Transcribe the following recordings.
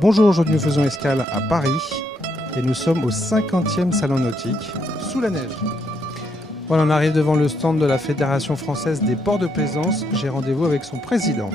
Bonjour, aujourd'hui nous faisons escale à Paris et nous sommes au 50e salon nautique, sous la neige. Voilà, on arrive devant le stand de la Fédération française des ports de plaisance. J'ai rendez-vous avec son président.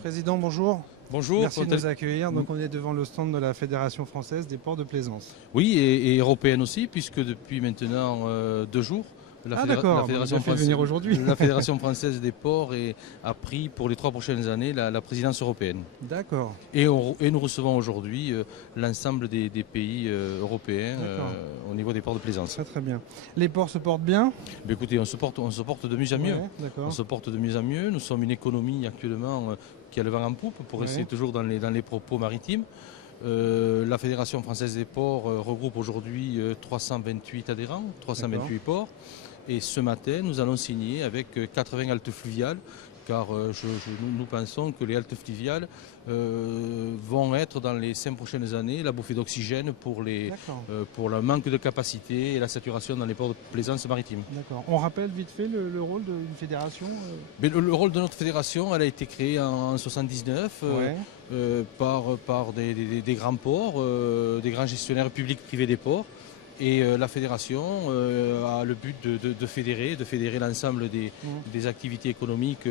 Président, bonjour. Bonjour. Merci de nous accueillir. Donc on est devant le stand de la Fédération française des ports de plaisance. Oui, et européenne aussi, puisque depuis maintenant 2 jours, la Fédération française des ports a pris pour les 3 prochaines années la présidence européenne. D'accord. Et nous recevons aujourd'hui l'ensemble des pays européens au niveau des ports de plaisance. Très très bien. Les ports se portent bien? Mais écoutez, on se porte de mieux en mieux. Ouais, On se porte de mieux en mieux. Nous sommes une économie actuellement qui a le vent en poupe, pour rester toujours dans les propos maritimes. La Fédération française des ports regroupe aujourd'hui 328 adhérents, 328 ports. Et ce matin, nous allons signer avec 80 haltes fluviales, car nous pensons que les haltes fluviales vont être dans les 5 prochaines années la bouffée d'oxygène pour le manque de capacité et la saturation dans les ports de plaisance maritime. D'accord. On rappelle vite fait le rôle d'une fédération Mais le rôle de notre fédération, elle a été créée en 1979 par des grands ports, des grands gestionnaires publics privés des ports. Et la fédération a le but de fédérer l'ensemble des activités économiques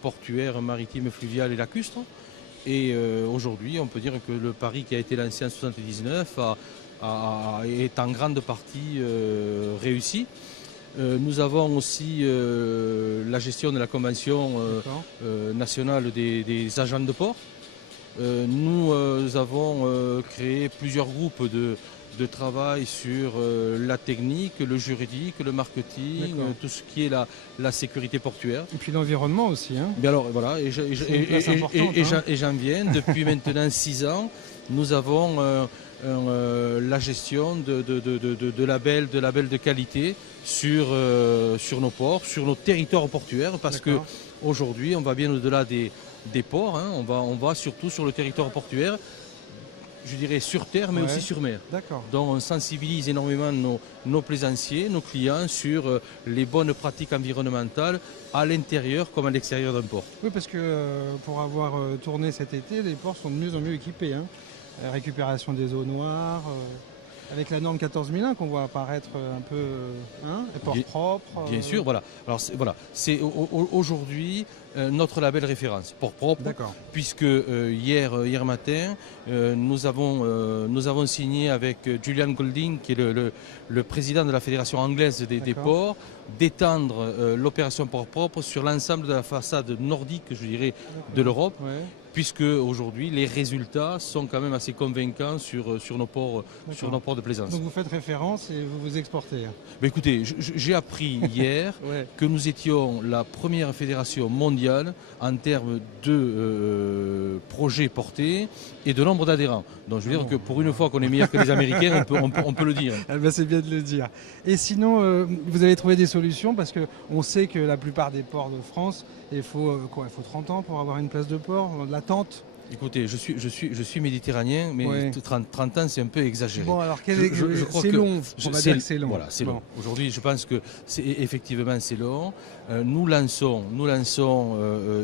portuaires, maritimes, fluviales et lacustres. Et aujourd'hui, on peut dire que le pari qui a été lancé en 1979 est en grande partie réussi. Nous avons aussi la gestion de la convention nationale des agents de port. Nous avons créé plusieurs groupes de travail sur la technique, le juridique, le marketing, tout ce qui est la sécurité portuaire. Et puis l'environnement aussi. Hein. Mais alors voilà, et j'en viens. Depuis maintenant 6 ans, nous avons la gestion de labels de qualité sur nos ports, sur nos territoires portuaires, parce qu'aujourd'hui, on va bien au-delà des ports, hein, on va surtout sur le territoire portuaire, je dirais sur terre, mais aussi sur mer. Donc on sensibilise énormément nos plaisanciers, nos clients sur les bonnes pratiques environnementales à l'intérieur comme à l'extérieur d'un port. Oui, parce que pour avoir tourné cet été, les ports sont de mieux en mieux équipés. Hein. Récupération des eaux noires, avec la norme 14001 qu'on voit apparaître un peu, port propre. Bien sûr, voilà. Alors c'est aujourd'hui notre label référence, port propre, puisque hier matin, nous avons signé avec Julian Golding, qui est le président de la Fédération anglaise des ports, d'étendre l'opération port propre sur l'ensemble de la façade nordique, je dirais, de l'Europe. Puisque aujourd'hui les résultats sont quand même assez convaincants sur nos ports de plaisance. Donc vous faites référence et vous exportez. Mais écoutez, j'ai appris hier que nous étions la première fédération mondiale en termes de projets portés et de nombre d'adhérents. Donc je veux dire que pour une fois qu'on est meilleur que les Américains, on peut le dire. C'est bien de le dire. Et sinon, vous avez trouvé des solutions, parce qu'on sait que la plupart des ports de France, il faut 30 ans pour avoir une place de port, l'attente. Écoutez, je suis méditerranéen, mais 30 ans, c'est un peu exagéré. Bon, alors c'est long, on va dire que c'est long. Voilà, c'est long. Aujourd'hui, je pense que effectivement c'est long. Nous lançons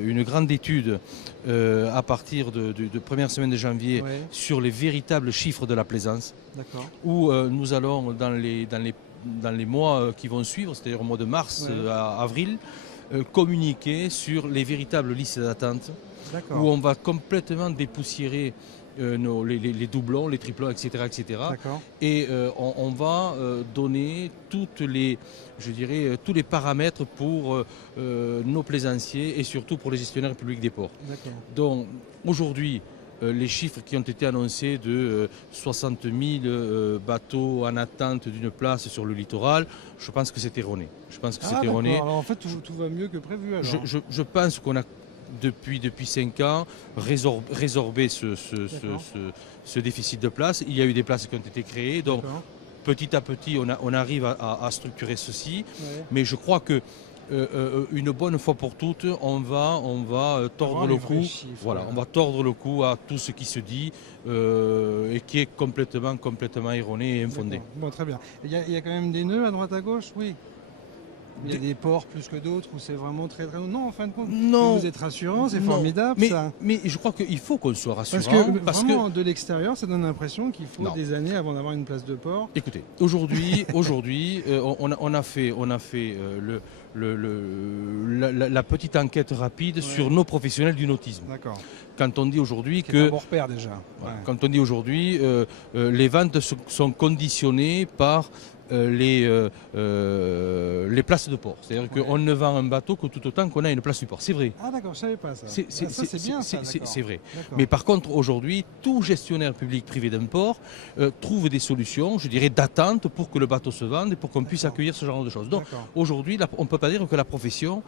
une grande étude à partir de première semaine de janvier sur les véritables chiffres de la plaisance, où nous allons dans les mois qui vont suivre, c'est-à-dire au mois de mars à avril, communiquer sur les véritables listes d'attente, où on va complètement dépoussiérer les doublons, les triplons, etc. Et on va donner tous les paramètres pour nos plaisanciers et surtout pour les gestionnaires publics des ports. Donc aujourd'hui, les chiffres qui ont été annoncés de 60 000 bateaux en attente d'une place sur le littoral, je pense que c'est erroné. Alors en fait, tout va mieux que prévu. Alors. Je pense qu'on a depuis 5 ans résorbé ce déficit de places. Il y a eu des places qui ont été créées, donc petit à petit on arrive à structurer ceci. Mais je crois que une bonne fois pour toutes, on va tordre le cou. On va tordre le cou à tout ce qui se dit et qui est complètement erroné et infondé. Bon, très bien. Il y a quand même des nœuds à droite à gauche, oui. Il y a des ports plus que d'autres où c'est vraiment très très... Non, en fin de compte, Non. vous êtes rassurant, c'est formidable ça. Mais je crois qu'il faut qu'on soit rassurant. Parce que vraiment, de l'extérieur, ça donne l'impression qu'il faut des années avant d'avoir une place de port. Écoutez, aujourd'hui, on a fait la petite enquête rapide sur nos professionnels du nautisme. D'accord. Quand on dit aujourd'hui que... un bon repère déjà. Quand on dit aujourd'hui, les ventes sont conditionnées par les places de port. C'est-à-dire qu'on ne vend un bateau que tout autant qu'on a une place du port. C'est vrai. Ah d'accord, je ne savais pas ça. C'est bien ça. C'est vrai. Mais par contre, aujourd'hui, tout gestionnaire public privé d'un port trouve des solutions, je dirais, d'attente pour que le bateau se vende et pour qu'on puisse accueillir ce genre de choses. Donc aujourd'hui, on ne peut pas dire que la profession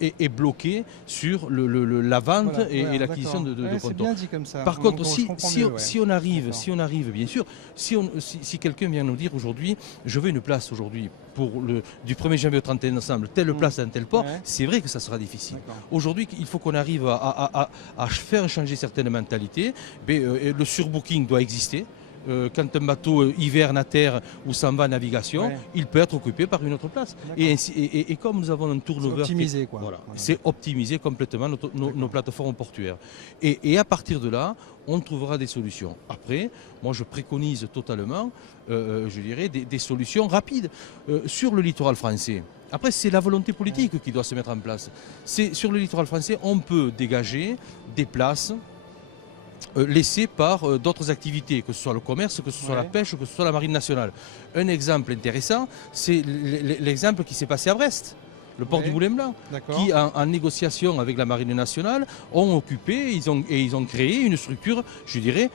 est bloquée sur la vente et l'acquisition de pontons. C'est bien dit comme ça. Par contre, si on arrive, bien sûr, si quelqu'un vient nous dire aujourd'hui, je veux une place aujourd'hui du 1er janvier au 31 décembre, telle place dans tel port, c'est vrai que ça sera difficile. Aujourd'hui, il faut qu'on arrive à faire changer certaines mentalités. Le surbooking doit exister. Quand un bateau hiverne à terre ou s'en va en navigation, il peut être occupé par une autre place. Et comme nous avons un turnover... C'est optimisé, quoi. Voilà. C'est optimiser complètement nos plateformes portuaires. Et à partir de là, on trouvera des solutions. Après, moi je préconise totalement, je dirais, des solutions rapides sur le littoral français. Après, c'est la volonté politique qui doit se mettre en place. Sur le littoral français, on peut dégager des places laissés par d'autres activités, que ce soit le commerce, que ce soit la pêche, que ce soit la marine nationale. Un exemple intéressant, c'est l'exemple qui s'est passé à Brest, le port du Moulin-Blanc, qui en négociation avec la marine nationale ont occupé et ils ont créé une structure, je dirais,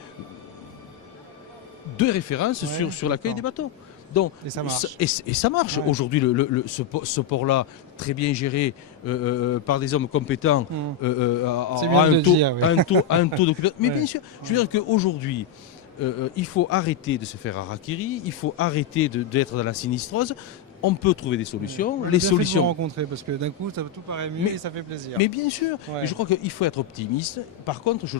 de référence sur l'accueil des bateaux. Donc, et ça marche. Et ça marche. Aujourd'hui, ce port-là, très bien géré par des hommes compétents, a un taux d'occupation. Mais bien sûr, je veux dire qu'aujourd'hui, il faut arrêter de se faire harakiri, il faut arrêter d'être dans la sinistrose. On peut trouver des solutions. Les solutions. Rencontrer parce que d'un coup, tout paraît mieux et ça fait plaisir. Mais bien sûr, je crois qu'il faut être optimiste. Par contre, ce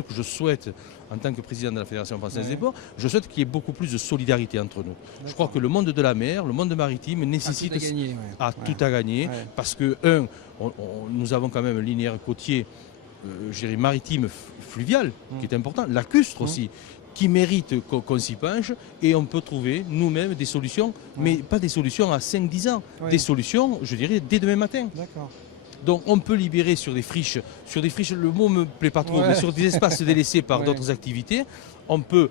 que je souhaite en tant que président de la Fédération française des ports, je souhaite qu'il y ait beaucoup plus de solidarité entre nous. Je crois que le monde de la mer, le monde maritime nécessite tout à gagner parce que, nous avons quand même un linéaire côtier, je dirais maritime, fluvial, qui est important, lacustre aussi, qui mérite qu'on s'y penche, et on peut trouver nous-mêmes des solutions, mais pas des solutions à 5-10 ans, des solutions, je dirais, dès demain matin. Donc on peut libérer sur des friches, le mot me plaît pas trop, mais sur des espaces délaissés par d'autres activités, on peut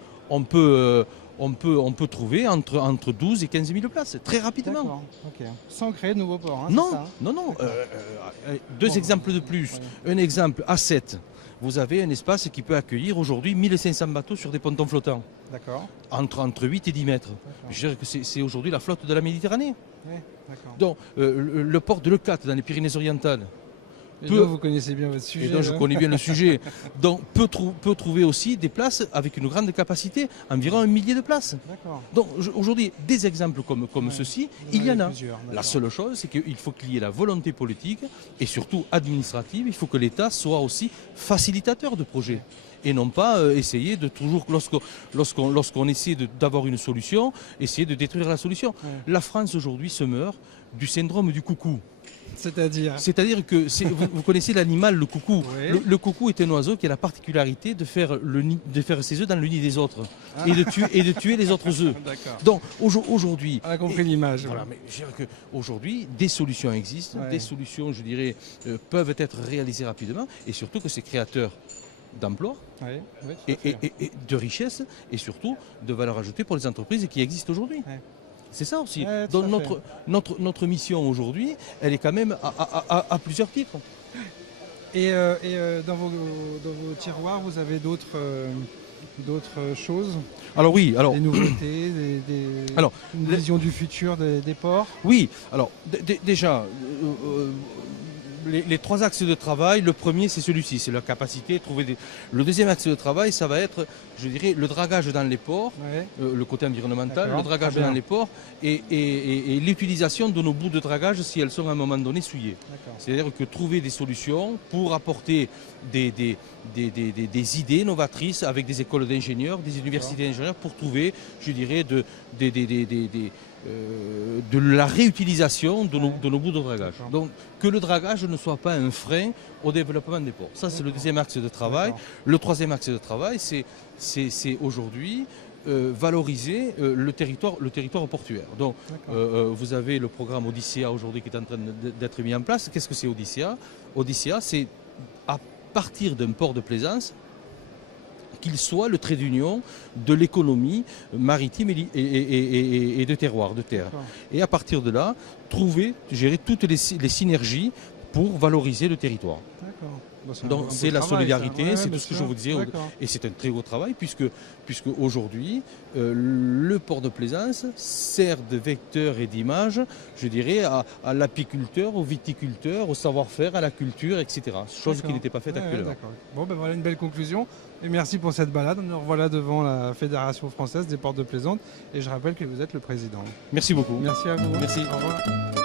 trouver entre 12 et 15 000 places, très rapidement. Sans créer de nouveaux ports. Non. Deux exemples de plus. Un exemple, A7. Vous avez un espace qui peut accueillir aujourd'hui 1500 bateaux sur des pontons flottants. D'accord. Entre 8 et 10 mètres. Je dirais que c'est aujourd'hui la flotte de la Méditerranée. Donc, le port de Leucate dans les Pyrénées-Orientales. Vous connaissez bien votre sujet. Et donc, je connais bien le sujet. Donc, peut trouver aussi des places avec une grande capacité, environ 1 millier de places. Donc, aujourd'hui, des exemples comme ceux-ci, il y en a. La seule chose, c'est qu'il faut qu'il y ait la volonté politique et surtout administrative. Il faut que l'État soit aussi facilitateur de projets. Et non pas essayer de toujours, lorsqu'on essaie d'avoir une solution, essayer de détruire la solution. La France aujourd'hui se meurt du syndrome du coucou. C'est-à-dire que vous connaissez l'animal, le coucou. Le coucou est un oiseau qui a la particularité de faire ses œufs dans le nid des autres et de tuer les autres œufs. Donc aujourd'hui, on a compris l'image. Voilà, mais je dirais qu'aujourd'hui, des solutions existent, des solutions, je dirais, peuvent être réalisées rapidement, et surtout que c'est créateur d'emplois et de richesses et surtout de valeur ajoutée pour les entreprises qui existent aujourd'hui. C'est ça aussi. Donc notre mission aujourd'hui, elle est quand même à plusieurs titres. Et dans vos tiroirs, vous avez d'autres choses? Alors oui, des nouveautés, une vision du futur des ports? Oui, alors déjà, les trois axes de travail, le premier c'est celui-ci, c'est la capacité de trouver Le deuxième axe de travail, ça va être, je dirais, le dragage dans les ports, le côté environnemental, le dragage dans les ports et l'utilisation de nos bouts de dragage si elles sont à un moment donné souillées. C'est-à-dire que trouver des solutions pour apporter des idées novatrices avec des écoles d'ingénieurs, des universités d'ingénieurs pour trouver, je dirais, de la réutilisation de nos bouts de dragage. Donc que le dragage ne soit pas un frein au développement des ports. Ça, c'est le deuxième axe de travail. Le troisième axe de travail, c'est aujourd'hui valoriser le territoire portuaire. Donc vous avez le programme Odyssea aujourd'hui qui est en train d'être mis en place. Qu'est-ce que c'est Odyssea? Odyssea, c'est à partir d'un port de plaisance qu'il soit le trait d'union de l'économie maritime et de terroir, de terre. Et à partir de là, gérer toutes les synergies pour valoriser le territoire. Donc c'est la solidarité, c'est tout ce que je vous disais, et c'est un très gros travail puisque aujourd'hui le port de plaisance sert de vecteur et d'image, je dirais, à l'apiculteur, au viticulteur, au savoir-faire, à la culture, etc. Chose qui n'était pas faite actuellement. Bon, ben voilà une belle conclusion. Et merci pour cette balade. Nous revoilà devant la Fédération française des ports de plaisance. Et je rappelle que vous êtes le président. Merci beaucoup. Merci à vous. Merci. Au revoir.